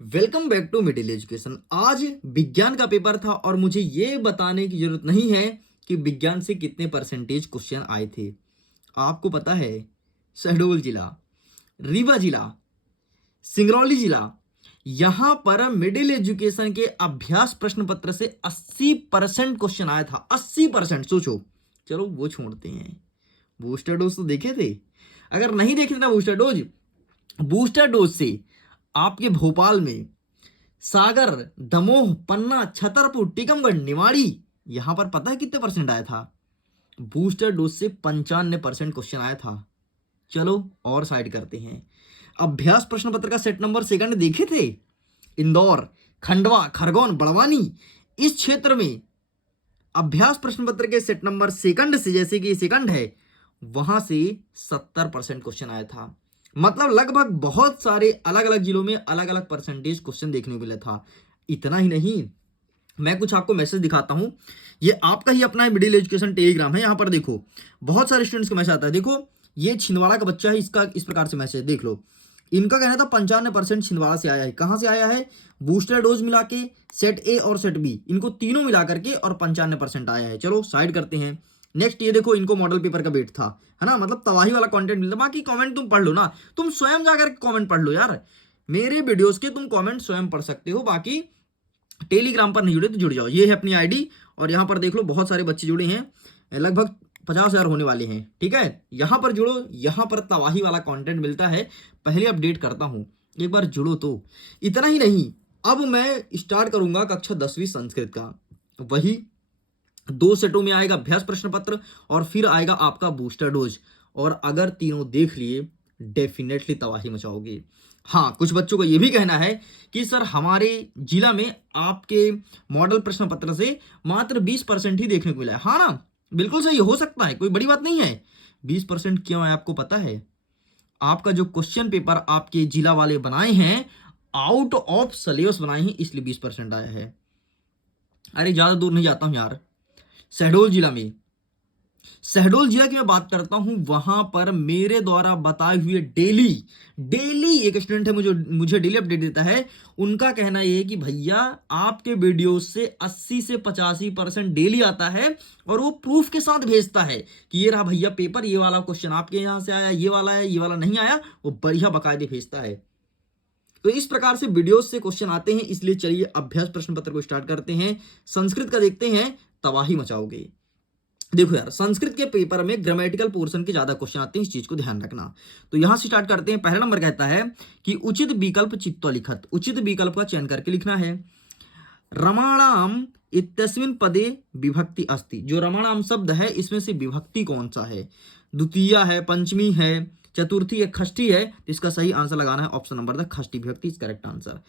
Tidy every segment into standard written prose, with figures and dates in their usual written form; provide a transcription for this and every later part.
Welcome back to middle education. आज विज्ञान का पेपर था और मुझे ये बताने की जरूरत नहीं है कि विज्ञान से कितने परसेंटेज क्वेश्चन आए थे। आपको पता है, शहडोल जिला, रीवा जिला, सिंगरौली जिला, यहां पर मिडिल एजुकेशन के अभ्यास प्रश्न पत्र से 80% क्वेश्चन आया था। 80%, सोचो। चलो वो छोड़ते हैं, बूस्टर डोज तो देखे थे? अगर नहीं देखे थे ना बूस्टर डोज से आपके भोपाल में सागर, दमोह, पन्ना, छतरपुर, टीकमगढ़, निवाड़ी, यहां पर पता है कितने परसेंट आया था? बूस्टर डोज से 95% क्वेश्चन आया था। चलो और साइड करते हैं। अभ्यास प्रश्न पत्र का सेट नंबर सेकंड देखे थे? इंदौर, खंडवा, खरगोन, बड़वानी, इस क्षेत्र में अभ्यास प्रश्न पत्र के सेट नंबर सेकंड से, जैसे कि सेकंड है, वहां से 70% क्वेश्चन आया था। मतलब लगभग बहुत सारे अलग अलग जिलों में अलग अलग परसेंटेज क्वेश्चन देखने को मिला था। इतना ही नहीं, मैं कुछ आपको मैसेज दिखाता हूं। ये आपका ही अपना मिडिल एजुकेशन टेलीग्राम है। यहां पर देखो, बहुत सारे स्टूडेंट्स का मैसेज आता है। देखो, ये छिंदवाड़ा का बच्चा है, इसका इस प्रकार से मैसेज देख लो। इनका कहना था 95% छिंदवाड़ा से आया है। कहां से आया है? बूस्टर डोज मिला के, सेट ए और सेट बी, इनको तीनों मिला करके, और 95% आया है। चलो साइड करते हैं। नेक्स्ट ये देखो, इनको मॉडल पेपर का वेट था, है ना? मतलब तबाही वाला कंटेंट मिलता। बाकी कमेंट तुम पढ़ लो ना, तुम स्वयं जाकर कमेंट पढ़ लो यार। मेरे वीडियोस के तुम कमेंट स्वयं पढ़ सकते हो। बाकी टेलीग्राम पर नहीं जुड़े तो जुड़ जाओ, ये है अपनी आईडी। और यहाँ पर देख लो, बहुत सारे बच्चे जुड़े हैं, लगभग 50,000 होने वाले हैं। ठीक है, यहाँ पर जुड़ो, यहाँ पर तबाही वाला कंटेंट मिलता है। पहले अपडेट करता हूँ, एक बार जुड़ो तो। इतना ही नहीं, अब मैं स्टार्ट करूंगा कक्षा 10वीं संस्कृत का। वही 2 सेटों में आएगा अभ्यास प्रश्न पत्र, और फिर आएगा आपका बूस्टर डोज। और अगर तीनों देख लिए, डेफिनेटली तबाही मचाओगे। हाँ, कुछ बच्चों को यह भी कहना है कि सर हमारे जिला में आपके मॉडल प्रश्न पत्र से मात्र 20% ही देखने को मिला है। हाँ ना, बिल्कुल सही, हो सकता है, कोई बड़ी बात नहीं है। 20% क्यों है आपको पता है? आपका जो क्वेश्चन पेपर आपके जिला वाले बनाए हैं, आउट ऑफ सिलेबस बनाए हैं, इसलिए 20% आया है। अरे ज्यादा दूर नहीं जाता हूं यार, शहडोल जिला में, शहडोल जिला की मैं बात करता हूं। वहां पर मेरे द्वारा बताए हुए डेली डेली एक स्टूडेंट है, मुझे डेली अपडेट देता है। उनका कहना यह है कि भैया आपके वीडियो से 80 से 85% डेली आता है, और वो प्रूफ के साथ भेजता है कि ये रहा भैया पेपर, ये वाला क्वेश्चन आपके यहां से आया, ये वाला है, ये वाला नहीं आया। वो बढ़िया बकायदे भेजता है। तो इस प्रकार से वीडियोस से क्वेश्चन आते हैं। इसलिए चलिए अभ्यास प्रश्न पत्र को स्टार्ट करते हैं। संस्कृत का देखते हैं, तबाही मचाओगे। देखो यार, संस्कृत के पेपर में ग्रामेटिकल पोर्शन के ज्यादा क्वेश्चन आते हैं, इस चीज को ध्यान रखना। तो यहां से स्टार्ट करते हैं। पहला नंबर कहता है कि उचित विकल्प चित्वा लिखत। उचित विकल्प का चयन करके लिखना है। रमाणाम इत्यस्मिन् पदे विभक्ति अस्ति। जो रमाणाम शब्द है, इसमें से विभक्ति कौन सा है? द्वितीय है, पंचमी है, चतुर्थी है, षष्ठी है? तो इसका सही आंसर लगाना है ऑप्शन नंबर द षष्ठी विभक्ति इज करेक्ट आंसर।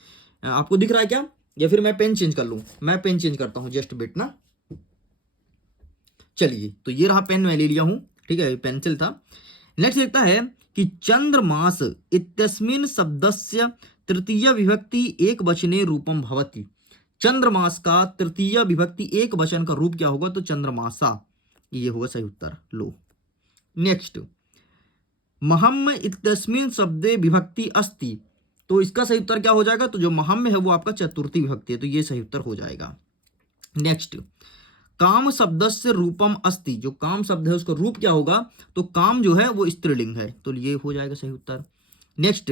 आपको दिख रहा है क्या? या फिर मैं पेन चेंज कर लूं? मैं पेन चेंज करता हूं, जस्ट बिट ना। चलिए, तो ये रहा पेन, मैं ले लिया हूं। ठीक है, पेंसिल था। नेक्स्ट देखता है कि चंद्रमास इत्यस्मिन् शब्दस्य तृतीय विभक्ति एक वचने रूपम भवति। चंद्रमास का तृतीय विभक्ति एक वचन का रूप क्या होगा? तो चंद्रमासा, ये होगा सही उत्तर। लो नेक्स्ट, महम्म इत्यस्मिन् शब्दे विभक्ति अस्ति। तो इसका सही उत्तर क्या हो जाएगा? तो जो महम्म है वो आपका चतुर्थी विभक्ति है, तो ये सही उत्तर हो जाएगा। नेक्स्ट, काम शब्द से रूपम अस्ति। जो काम शब्द है उसका रूप क्या होगा? तो काम जो है वो स्त्रीलिंग है, तो ये हो जाएगा सही उत्तर। नेक्स्ट,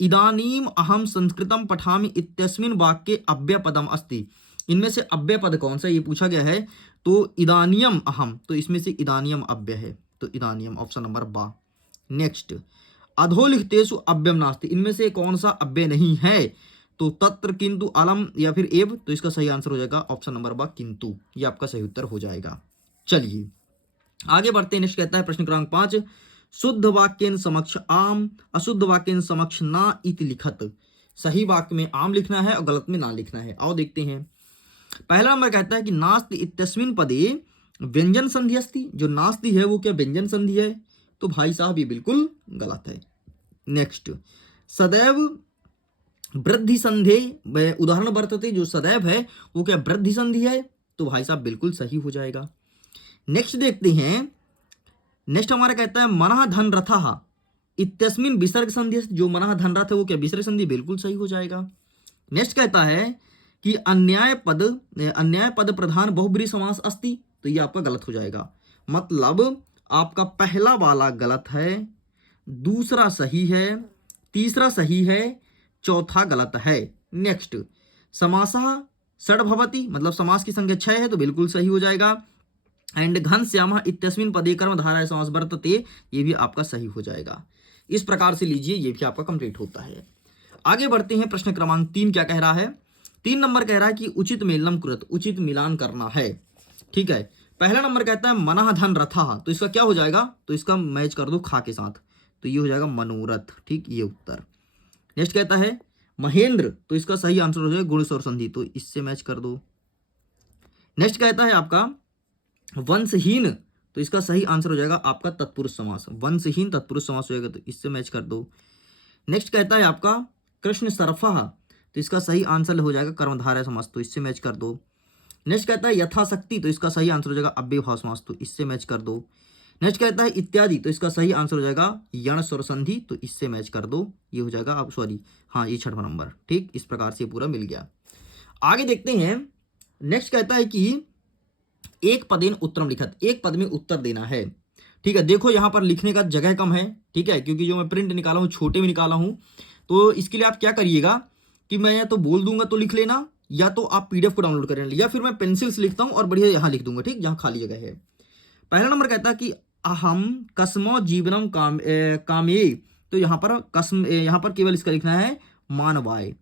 इदानीम अहम संस्कृतम पठामि इत्यस्मिन् वाक्ये अव्यय पदम अस्ति। इनमें से अव्यय पद कौन सा, ये पूछा गया है। तो इदानियम अहम, तो इसमें से इदानियम अव्यय है, तो इदानियम ऑप्शन नंबर बा। नेक्स्ट, अधोलिखितेषु अव्ययम नास्ति। इनमें से कौन सा अव्यय नहीं है? तो तत्र, किंतु, अलम या फिर एव। तो इसका सही आंसर हो जाएगा ऑप्शन नंबर बा, किंतु। ये आपका सही उत्तर हो जाएगा। चलिए आगे बढ़ते हैं। नेक्स्ट कहता है प्रश्न क्रमांक 5, शुद्ध वाक्यन समक्ष आम, अशुद्ध वाक्यन समक्ष ना इति लिखत। सही वाक्य में आम लिखना है और गलत में ना लिखना है। आओ देखते हैं। पहला नंबर कहता है कि नास्ति इत्यस्मिन् पदे व्यंजन संधि अस्ति। जो नास्ति है वो क्या व्यंजन संधि है? तो भाई साहब ये बिल्कुल गलत है। नेक्स्ट, सदैव वृद्धि संधे, उदाहरण वर्तते, जो सदैव है वो क्या वृद्धि संधि है? तो भाई साहब बिल्कुल सही हो जाएगा। नेक्स्ट देखते हैं। नेक्स्ट हमारा कहता है मनः धन रथः इत्यस्मिन् विसर्ग संधि। जो मनः धन रथ है वो क्या विसर्ग संधि? बिल्कुल सही हो जाएगा। नेक्स्ट कहता है कि अन्याय पद प्रधान बहुब्रीहि समास अस्ति, तो ये आपका गलत हो जाएगा। मतलब आपका पहला वाला गलत है, दूसरा सही है, तीसरा सही है, चौथा गलत है। नेक्स्ट, समासः षड् भवति, मतलब समास की संख्या 6 है, तो बिल्कुल सही हो जाएगा। एंड घनश्यामः इत्यस्मिन् पदे कर्मधारय समास वर्तते, ये भी आपका सही हो जाएगा। इस प्रकार से लीजिए, ये भी आपका कंप्लीट होता है। आगे बढ़ते हैं, प्रश्न क्रमांक 3 क्या कह रहा है। 3 नंबर कह रहा है कि उचित मेलनम कुरुत, उचित मिलान करना है। ठीक है, पहला नंबर कहता है मनः धन रथः, तो इसका क्या हो जाएगा, तो इसका मैच कर दो खा के साथ, तो ये हो जाएगा मनोरथ। ठीक, ये उत्तर। नेक्स्ट कहता है महेंद्र, तो इसका सही आंसर हो जाएगा गुण और संधि, तो इससे मैच कर दो। नेक्स्ट कहता है आपका वंशहीन, तो इसका सही आंसर हो जाएगा आपका तत्पुरुष समास, वंशहीन तत्पुरुष समास हो जाएगा, तो इससे मैच कर दो। नेक्स्ट कहता है आपका कृष्ण सर्फः, तो इसका सही आंसर हो जाएगा कर्मधारय समास, तो इससे मैच कर दो। नेक्स्ट कहता है यथाशक्ति, तो इसका सही आंसर हो जाएगा अव्ययभाव समास, तो इससे मैच कर दो। नेक्स्ट कहता है इत्यादि, तो इसका सही आंसर हो जाएगा यण स्वर संधि, तो इससे मैच कर दो। ये हो जाएगा आप सॉरी हाँ, ये 6वां नंबर। ठीक, इस प्रकार से पूरा मिल गया। आगे देखते हैं। नेक्स्ट कहता है कि एक पदेन उत्तरम लिखत, एक पद में उत्तर देना है। ठीक है, देखो यहाँ पर लिखने का जगह कम है। ठीक है, क्योंकि जो मैं प्रिंट निकाला हूँ छोटे में निकाला हूँ, तो इसके लिए आप क्या करिएगा कि मैं या तो बोल दूंगा तो लिख लेना, या तो आप पीडीएफ को डाउनलोड कर लेना, या फिर मैं पेंसिल से लिखता हूँ और बढ़िया यहाँ लिख दूंगा। ठीक, जहाँ खाली जगह है। पहला नंबर कहता है कि अहम कस्मो जीवनम कामे, तो यहाँ पर कस्म, यहाँ पर केवल इसका लिखना है मानवाय,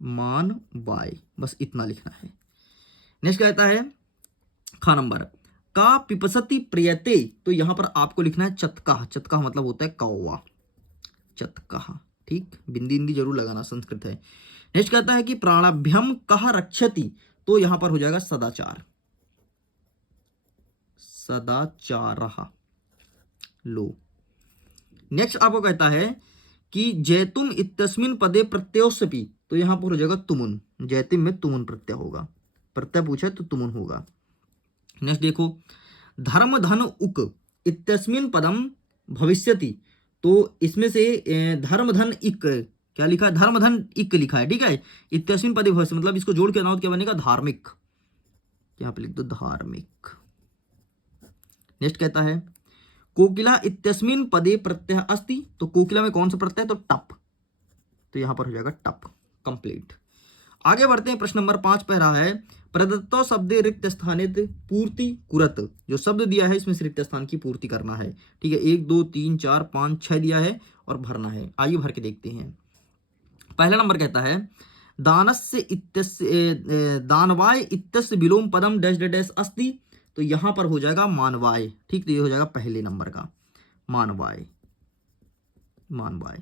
मानवाय, बस इतना लिखना है। नेक्स्ट कहता है खा नंबर का पिपसति प्रियते, तो यहां पर आपको लिखना है चतका, चतका मतलब होता है कौवा, चतका। ठीक, बिंदी बिंदी जरूर लगाना, संस्कृत है। नेक्स्ट कहता है कि प्राणाभ्यम कह रक्षति, तो यहां पर हो जाएगा सदाचार, सदाचारः, लो। नेक्स्ट आपको कहता है कि जैतुम इत्यस्मिन् पदे प्रत्ययोस्पि, तो यहां पर हो जाएगा तुमुन, जैतिम में तुमुन प्रत्यय होगा, प्रत्यय पूछा है तो तुमुन होगा। नेक्स्ट देखो धर्म धन उक इत्यस्मिन् पदम भविष्यति, तो इसमें से धर्म धन इक क्या लिखा है, धर्म धन इक लिखा है। ठीक है, इत्यस्मिन् पदे भविष्य, मतलब इसको जोड़ के बनाओ, क्या बनेगा धार्मिक, यहाँ पे लिख दो धार्मिक। नेक्स्ट कहता है कोकिला इत्यस्मिन् पदे प्रत्यय अस्ति, तो कोकिला में कौन सा प्रत्यय, तो टप, तो यहां पर हो जाएगा टप, कंप्लीट। आगे बढ़ते हैं, प्रश्न नंबर 5 पे रहा है प्रदत्तो शब्दे रिक्त स्थानित पूर्ति कुरत, जो शब्द दिया है इसमें से रिक्त स्थान की पूर्ति करना है। ठीक है, 1 2 3 4 5 6 दिया है और भरना है। आइए भर के देखते हैं। पहला नंबर कहता है दानस्य इत्यस्य दानवाय इत्यस्य विलोम पदम डैश डैश अस्ति, तो यहां पर हो जाएगा मानवाय। ठीक, तो ये हो जाएगा पहले नंबर का मानवाय, मानवाय।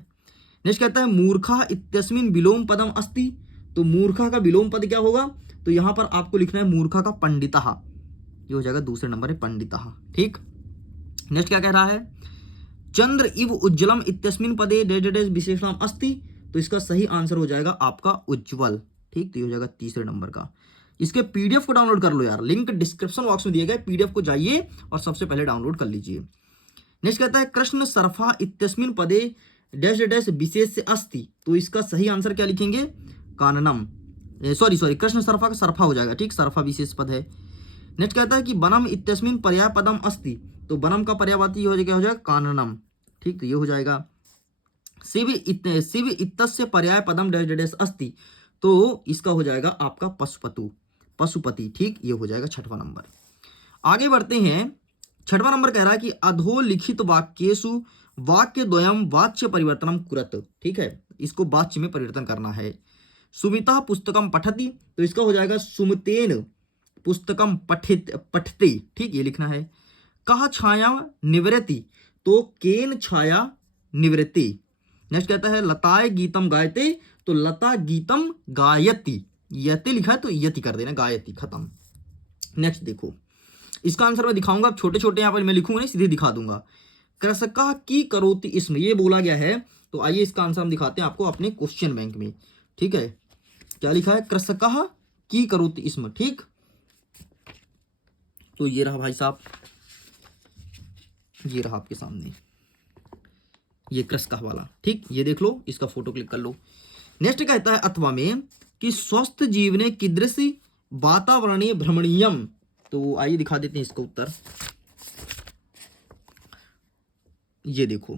नेक्स्ट कहता है मूर्खा इत्यस्मिन् विलोम पदम अस्ति, तो मूर्खा का विलोम पद क्या होगा, तो यहां पर आपको लिखना है मूर्खा का पंडितः, ये हो जाएगा दूसरे नंबर है पंडितः। ठीक, नेक्स्ट क्या कह रहा है चंद्र इव उज्ज्वलम इत्यस्मिन् पदे डैश डैश विशेषणम अस्ति, तो इसका सही आंसर हो जाएगा आपका उज्ज्वल। ठीक, तो ये हो जाएगा तीसरे नंबर का। इसके पीडीएफ को डाउनलोड कर लो यार, लिंक डिस्क्रिप्शन बॉक्स में दिए गए, पीडीएफ को जाइए और सबसे पहले डाउनलोड कर लीजिए। नेक्स्ट कहता है कृष्ण सर्फा इत्यस्मिन् पदे डैश डैश विशेष से अस्ति, तो इसका सही आंसर क्या लिखेंगे काननम, सॉरी कृष्ण सर्फा का सर्फा हो जाएगा। ठीक, सर्फा विशेष पद है। नेक्स्ट कहता है कि बनम इत्यस्मिन् पर्याय पदम अस्ति, तो बनम का पर्यायवाची हो जाएगा काननम। ठीक, तो ये हो जाएगा शिव इत्यस्य पर्याय पदम डैश डैश अस्ति, तो इसका हो जाएगा आपका पशुपतु, पशुपति। ठीक, ये हो जाएगा 6वां नंबर। आगे बढ़ते हैं। 6वां नंबर कह रहा है कि अधोलिखित वाक्येषु वाक्य द्वयम वाच्य परिवर्तनम कुरत। ठीक है, इसको वाच्य में परिवर्तन करना है। सुमिता पुस्तकम पठति, तो इसका हो जाएगा सुमतेन पुस्तकम पठते। ठीक, ये लिखना है। कह छाया निवृत्ति, तो केन छाया निवृत्ति। नेक्स्ट कहता है लताए गीतम गायते, तो लता गीतम गायति, यति लिखा है तो यति कर देना, गायति, खत्म। नेक्स्ट देखो, इसका आंसर मैं दिखाऊंगा, छोटे छोटे यहाँ पर मैं लिखूंगा नहीं, सीधे दिखा दूंगा। कृषका की करोति इसमें ये बोला गया है, तो आइए इसका आंसर हम दिखाते हैं आपको अपने क्वेश्चन बैंक में। ठीक है, क्या लिखा है कृषका की करोति इसमें। ठीक, तो ये रहा भाई साहब, ये रहा आपके सामने ये कृषका वाला। ठीक, ये देख लो, इसका फोटो क्लिक कर लो। नेक्स्ट कहता है अथवा में कि स्वस्थ जीवने कीदृशी वातावरणीय भ्रमणीयम। तो आइए दिखा देते हैं इसका उत्तर। ये देखो,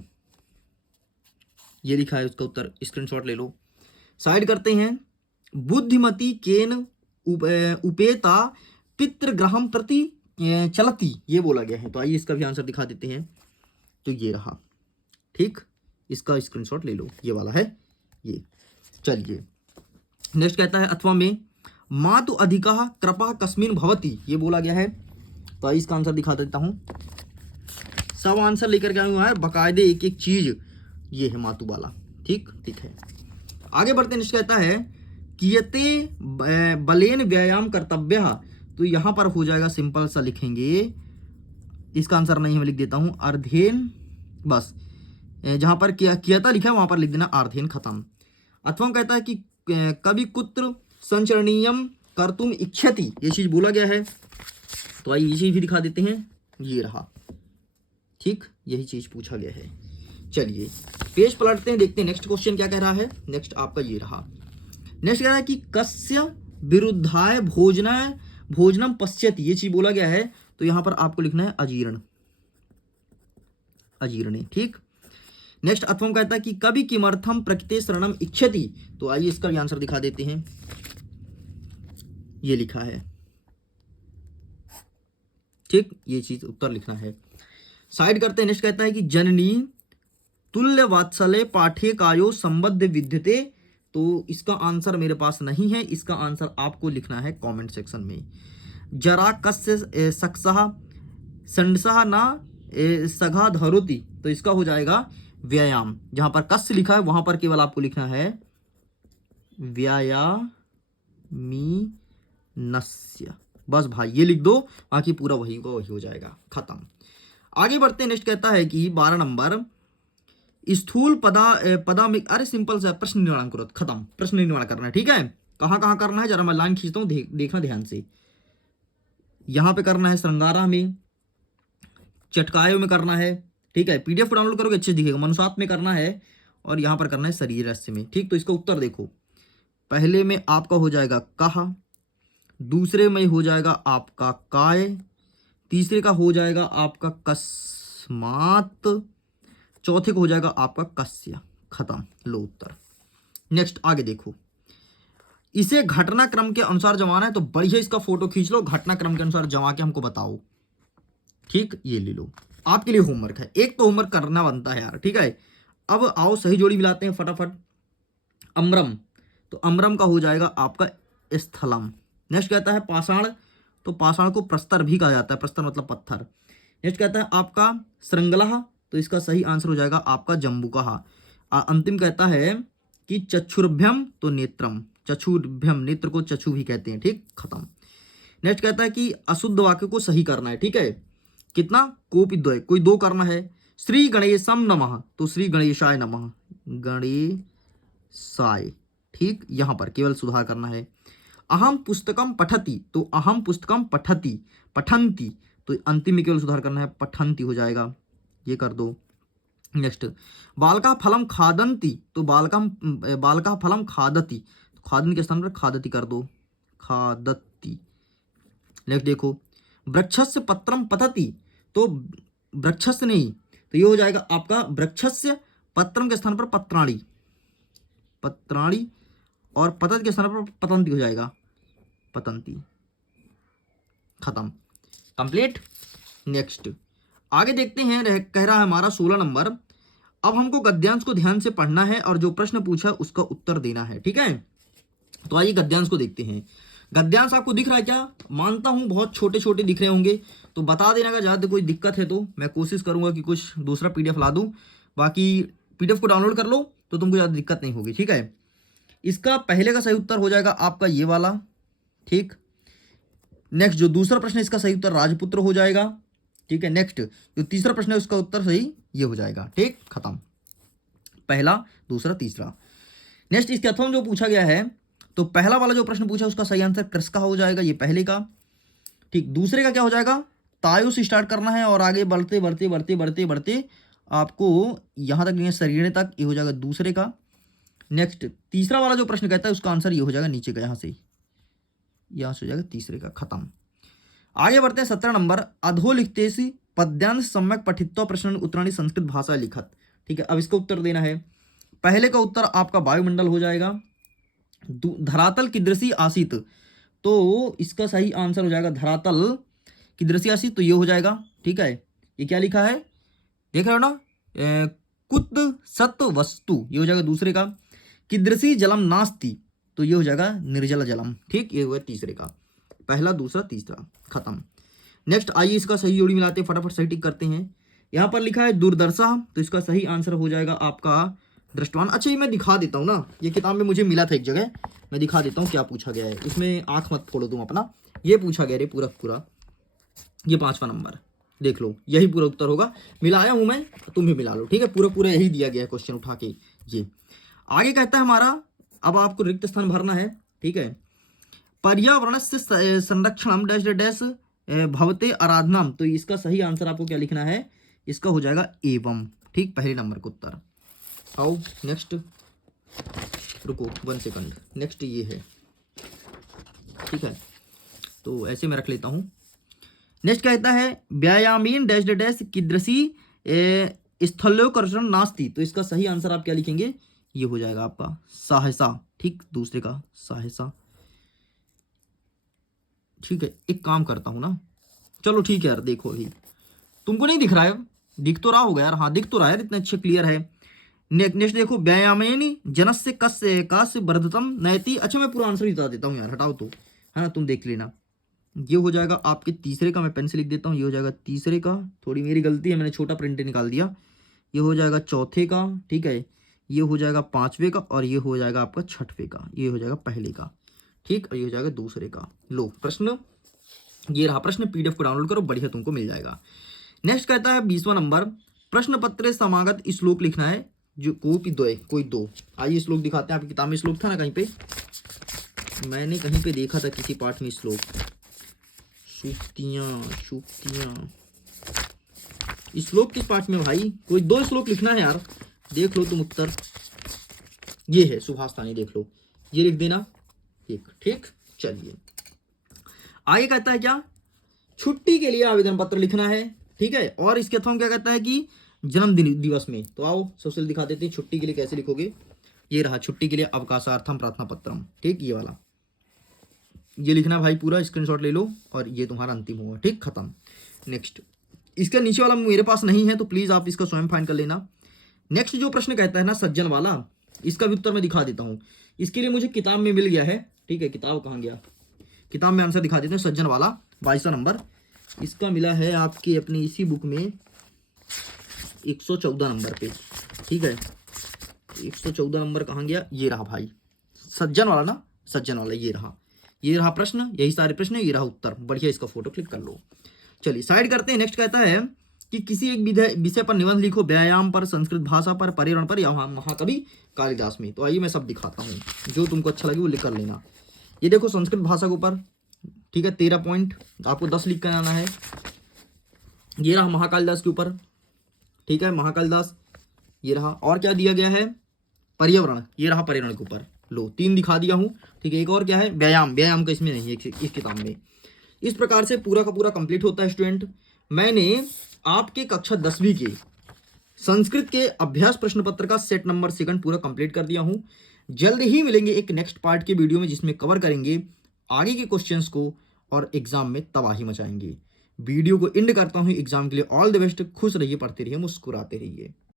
ये लिखा है उसका उत्तर, स्क्रीनशॉट ले लो, साइड करते हैं। बुद्धिमती केन उपेता पितृग्रहम प्रति चलती, ये बोला गया है। तो आइए इसका भी आंसर दिखा देते हैं। तो ये रहा, ठीक, इसका स्क्रीनशॉट ले लो, ये वाला है ये। चलिए नेक्स्ट कहता है अथवा में मातु अधिका कृपा कस्मिन भवती, ये बोला गया है। तो आइए इसका आंसर दिखा देता हूं। सब आंसर लेकर के आया हूं यार, बकायदे एक एक चीज। ये है मातु वाला, ठीक ठीक है। आगे बढ़ते नेक्स्ट कहता है कियते बलेन व्यायाम कर्तव्य। तो यहां पर हो जाएगा, सिंपल सा लिखेंगे, इसका आंसर नहीं मैं लिख देता हूं अर्धेन, बस जहां पर कियता लिखा है वहां पर लिख देना अर्धेन, खत्म। अथवा कहता है कि कभी कुत्र संचरणीयम कर्तुम इच्छति, ये चीज बोला गया है। तो आइए ये चीज भी दिखा देते हैं, ये रहा, ठीक, यही चीज पूछा गया है। चलिए पेज पलटते हैं, देखते हैं नेक्स्ट क्वेश्चन क्या कह रहा है। नेक्स्ट आपका ये रहा। नेक्स्ट कह रहा है कि कस्य विरुद्धाय भोजनम पश्यति, ये चीज बोला गया है। तो यहां पर आपको लिखना है अजीर्ण, अजीर्णे, ठीक। नेक्स्ट अथवा कहता है कि कवि किमर्थम प्रकृति शरणम इच्छति। तो आइए इसका भी आंसर दिखा देते हैं, ये लिखा है, ठीक, ये चीज उत्तर लिखना है। साइड करते हैं। नेक्स्ट कहता है कि जननी तुल्य वात्सल्य पाठ्य कायो संबद्ध विद्यते। तो इसका आंसर मेरे पास नहीं है, इसका आंसर आपको लिखना है कमेंट सेक्शन में। जरा कस्य सक्सहा संडसहा ना सघा धरोति, तो इसका हो जाएगा व्यायाम। जहां पर कस्य लिखा है वहां पर केवल आपको लिखना है व्यायामी नस्य, बस भाई ये लिख दो, बाकी पूरा वही का वही हो जाएगा, खत्म। आगे बढ़ते हैं। नेक्स्ट कहता है कि 12 नंबर स्थूल पदा में, अरे सिंपल सा प्रश्न निर्माण करो, खत्म, प्रश्न निर्माण करना है, ठीक है। कहां कहां करना है जरा मैं लाइन खींचता हूं, देखना ध्यान से। यहां पे करना है श्रृंगारा में, चटकायों में करना है, ठीक है। पीडीएफ डाउनलोड करोगे अच्छे दिखेगा। मनुष्यात में करना है और यहां पर करना है शरीर रस्य में, ठीक। तो इसका उत्तर देखो, पहले में आपका हो जाएगा कहा, दूसरे में हो जाएगा आपका काय, तीसरे का हो जाएगा आपका कस्मात, चौथे को हो जाएगा आपका कस्य, खत्म, लो उत्तर। नेक्स्ट आगे देखो, इसे घटनाक्रम के अनुसार जमाना है। तो बढ़िया इसका फोटो खींच लो, घटनाक्रम के अनुसार जमा के हमको बताओ, ठीक, ये ले लो, आपके लिए होमवर्क है। एक तो होमवर्क करना बनता है यार, ठीक है। अब आओ सही जोड़ी मिलाते हैं फटाफट। अम्रम, तो अम्रम का हो जाएगा आपका स्थलम। नेक्स्ट कहता है पाषाण, तो पाषाण को प्रस्तर भी कहा जाता है, प्रस्तर मतलब पत्थर। नेक्स्ट कहता है आपका श्रृंगला, तो इसका सही आंसर हो जाएगा आपका जम्बुका। अंतिम कहता है कि चक्षुर्भ्यम, तो नेत्रम, चक्षुर्भ्यम, नेत्र को चक्षु भी कहते हैं, ठीक, खत्म। नेक्स्ट कहता है कि अशुद्ध वाक्य को सही करना है, ठीक है। कितना, कोपि द्वय, कोई दो करना है। श्री गणेशम नमः, तो श्री गणेशाय नमः, गणेशाय, ठीक, यहां पर केवल सुधार करना है। अहम पुस्तकम पठति, तो अहम पुस्तकम पठति, पठंती, तो अंतिम में केवल सुधार करना है, पठंती हो जाएगा, ये कर दो। नेक्स्ट बालका फलम खादंती, तो बालका फलम खादती, खादन के स्थान पर खादती कर दो, खादती। नेक्स्ट देखो वृक्षस्य पत्रम पतति, तो वृक्षस्य नहीं, तो ये हो जाएगा आपका वृक्षस्य पत्रम के स्थान पर पत्राणी, पत्राणी, और पतत के स्थान पर पतंती हो जाएगा, पतंती, खत्म, कंप्लीट। नेक्स्ट आगे देखते हैं, कह रहा है हमारा 16 नंबर। अब हमको गद्यांश को ध्यान से पढ़ना है और जो प्रश्न पूछा उसका उत्तर देना है, ठीक है। तो आइए गद्यांश को देखते हैं। गद्यांश आपको दिख रहा है क्या? मानता हूं बहुत छोटे छोटे दिख रहे होंगे, तो बता देना का ज़्यादा कोई दिक्कत है तो मैं कोशिश करूंगा कि कुछ दूसरा पीडीएफ ला दूं। बाकी पीडीएफ को डाउनलोड कर लो तो तुमको ज़्यादा दिक्कत नहीं होगी, ठीक है। इसका पहले का सही उत्तर हो जाएगा आपका ये वाला, ठीक। नेक्स्ट जो दूसरा प्रश्न है इसका सही उत्तर राजपुत्र हो जाएगा, ठीक है। नेक्स्ट जो तीसरा प्रश्न है उसका उत्तर सही ये हो जाएगा, ठीक, खत्म। पहला, दूसरा, तीसरा। नेक्स्ट इसके अथवा जो पूछा गया है, तो पहला वाला जो प्रश्न पूछा उसका सही आंसर कृष का हो जाएगा, ये पहले का, ठीक। दूसरे का क्या हो जाएगा, तायु से स्टार्ट करना है और आगे बढ़ते बढ़ते बढ़ते बढ़ते बढ़ते आपको यहाँ तक नहीं, शरीर तक, ये हो जाएगा दूसरे का। नेक्स्ट तीसरा वाला जो प्रश्न कहता है उसका आंसर ये हो जाएगा नीचे का, यहाँ से हो जाएगा तीसरे का, खत्म। आगे बढ़ते हैं 17 नंबर, अधोलिखितेषु पद्यांश सम्यक पठित्वा प्रश्न उत्तराणि संस्कृत भाषा लिखत। ठीक है, अब इसका उत्तर देना है। पहले का उत्तर आपका वायुमंडल हो जाएगा। धरातल कीदृशी आसीत, तो इसका सही आंसर हो जाएगा धरातल कीदृशी आसीत, तो ये हो जाएगा। ठीक है, ये क्या लिखा है देख रहे हो ना, कुत सत वस्तु, ये हो जाएगा दूसरे का। कीदृशी जलम नास्ति, तो ये हो जाएगा निर्जल जलम। ठीक, ये हुआ तीसरे का, पहला दूसरा तीसरा, खत्म। नेक्स्ट आइए इसका सही जोड़ी मिलाते हैं, फटाफट सही टिक करते हैं। यहाँ पर लिखा है दुर्दर्शा, तो इसका सही आंसर हो जाएगा आपका दृष्टवान। अच्छा, ये मैं दिखा देता हूँ ना, ये किताब में मुझे मिला था एक जगह, मैं दिखा देता हूँ क्या पूछा गया है। इसमें आंख मत फोड़ो तुम अपना, ये पूछा गया रे पूरा, ये 5वां नंबर देख लो, यही पूरा उत्तर होगा। मिलाया हूँ मैं, तुम भी मिला लो। ठीक है, पूरा यही दिया गया है क्वेश्चन उठा के। ये आगे कहता है हमारा, अब आपको रिक्त स्थान भरना है। ठीक है, पर्यावरण से संरक्षण डैश डैश भवते आराधनाम, तो इसका सही आंसर आपको क्या लिखना है, इसका हो जाएगा एवं। ठीक, पहले नंबर का उत्तर। आओ नेक्स्ट, रुको 1 सेकंड, नेक्स्ट ये है। ठीक है, तो ऐसे मैं रख लेता हूँ। नेक्स्ट कहता है व्यायामीन डैश डैश कीदृशी स्थलोकर्षण नास्ति, तो इसका सही आंसर आप क्या लिखेंगे, ये हो जाएगा आपका सहसा। ठीक, दूसरे का सहसा। ठीक है, एक काम करता हूँ ना, चलो ठीक है यार, देखो ही तुमको नहीं दिख रहा है, दिख तो रहा होगा यार, हाँ दिख तो रहा है यार, इतना अच्छे क्लियर है। नेक्स्ट देखो व्यायामेनी जनस्य कस्य कास्य वर्धतम नयति। अच्छा, मैं पूरा आंसर ही बता देता हूँ यार, हटाओ तो, है ना, तुम देख लेना। ये हो जाएगा आपके तीसरे का, मैं पेन से लिख देता हूँ, ये हो जाएगा तीसरे का, थोड़ी मेरी गलती है, मैंने छोटा प्रिंट निकाल दिया। ये हो जाएगा चौथे का। ठीक है, ये हो जाएगा 5वें का, और ये हो जाएगा आपका 6वें का, ये हो जाएगा पहले का। ठीक, और ये हो जाएगा दूसरे का। लो प्रश्न, ये रहा प्रश्न, पीडीएफ को डाउनलोड करो, बढ़िया तुमको मिल जाएगा। नेक्स्ट कहता है 20वां नंबर, प्रश्न पत्र समागत श्लोक लिखना है, जो कोई दो। आइए श्लोक दिखाते हैं, आपकी किताब में श्लोक था ना कहीं पे, मैंने कहीं पे देखा था किसी पाठ में श्लोक, सूक्तियां, श्लोक किस पाठ में भाई, कोई 2 श्लोक लिखना है यार, देख लो तुम उत्तर। ये है सुभाषतानी, देख लो, ये लिख देना एक। ठीक, चलिए आगे कहता है क्या, छुट्टी के लिए आवेदन पत्र लिखना है। ठीक है, और इसके अथवा क्या कहता है कि जन्मदिन दिवस में, तो आओ सोशल दिखा देते हैं, छुट्टी के लिए कैसे लिखोगे। ये रहा छुट्टी के लिए अवकाशार्थम प्रार्थना पत्रम। ठीक, ये वाला ये लिखना भाई, पूरा स्क्रीनशॉट ले लो, और ये तुम्हारा अंतिम होगा। ठीक, खत्म। नेक्स्ट, इसका नीचे वाला मेरे पास नहीं है, तो प्लीज आप इसका स्वयं फाइंड कर लेना। नेक्स्ट जो प्रश्न कहता है ना सज्जन वाला, इसका भी उत्तर मैं दिखा देता हूँ। इसके लिए मुझे किताब में मिल गया है। ठीक है, किताब कहाँ गया, किताब में आंसर दिखा देते हैं। सज्जन वाला 22वां नंबर, इसका मिला है आपकी अपनी इसी बुक में 114 नंबर पे। ठीक है, 114 नंबर कहाँ गया, ये रहा भाई, सज्जन वाला ना, सज्जन वाला, ये रहा प्रश्न, यही सारे प्रश्न, ये रहा उत्तर। बढ़िया, इसका फोटो क्लिक कर लो। चलिए साइड करते हैं। नेक्स्ट कहता है कि किसी एक विषय पर निबंध लिखो, व्यायाम पर, संस्कृत भाषा पर, पर्यावरण पर, या महाकवि कालिदास में। तो आइए मैं सब दिखाता हूँ, जो तुमको अच्छा लगे वो लिख कर लेना। ये देखो संस्कृत भाषा के ऊपर, ठीक है, 13 पॉइंट, आपको 10 लिख कर आना है। ये रहा महाकालिदास के ऊपर। ठीक है, महाकालिदास, ये रहा। और क्या दिया गया है, पर्यावरण, ये रहा पर्यावरण के ऊपर। लो 3 दिखा दिया हूँ। ठीक है, एक और क्या है, व्यायाम का इसमें नहीं है, इस किताब में। इस प्रकार से पूरा का पूरा कंप्लीट होता है स्टूडेंट। मैंने आपके कक्षा 10वीं के संस्कृत के अभ्यास प्रश्न पत्र का सेट नंबर 2 पूरा कंप्लीट कर दिया हूँ। जल्द ही मिलेंगे एक नेक्स्ट पार्ट के वीडियो में, जिसमें कवर करेंगे आगे के क्वेश्चंस को और एग्जाम में तबाही मचाएंगे। वीडियो को एंड करता हूँ। एग्जाम के लिए ऑल द बेस्ट, खुश रहिए, पढ़ते रहिए, मुस्कुराते रहिए।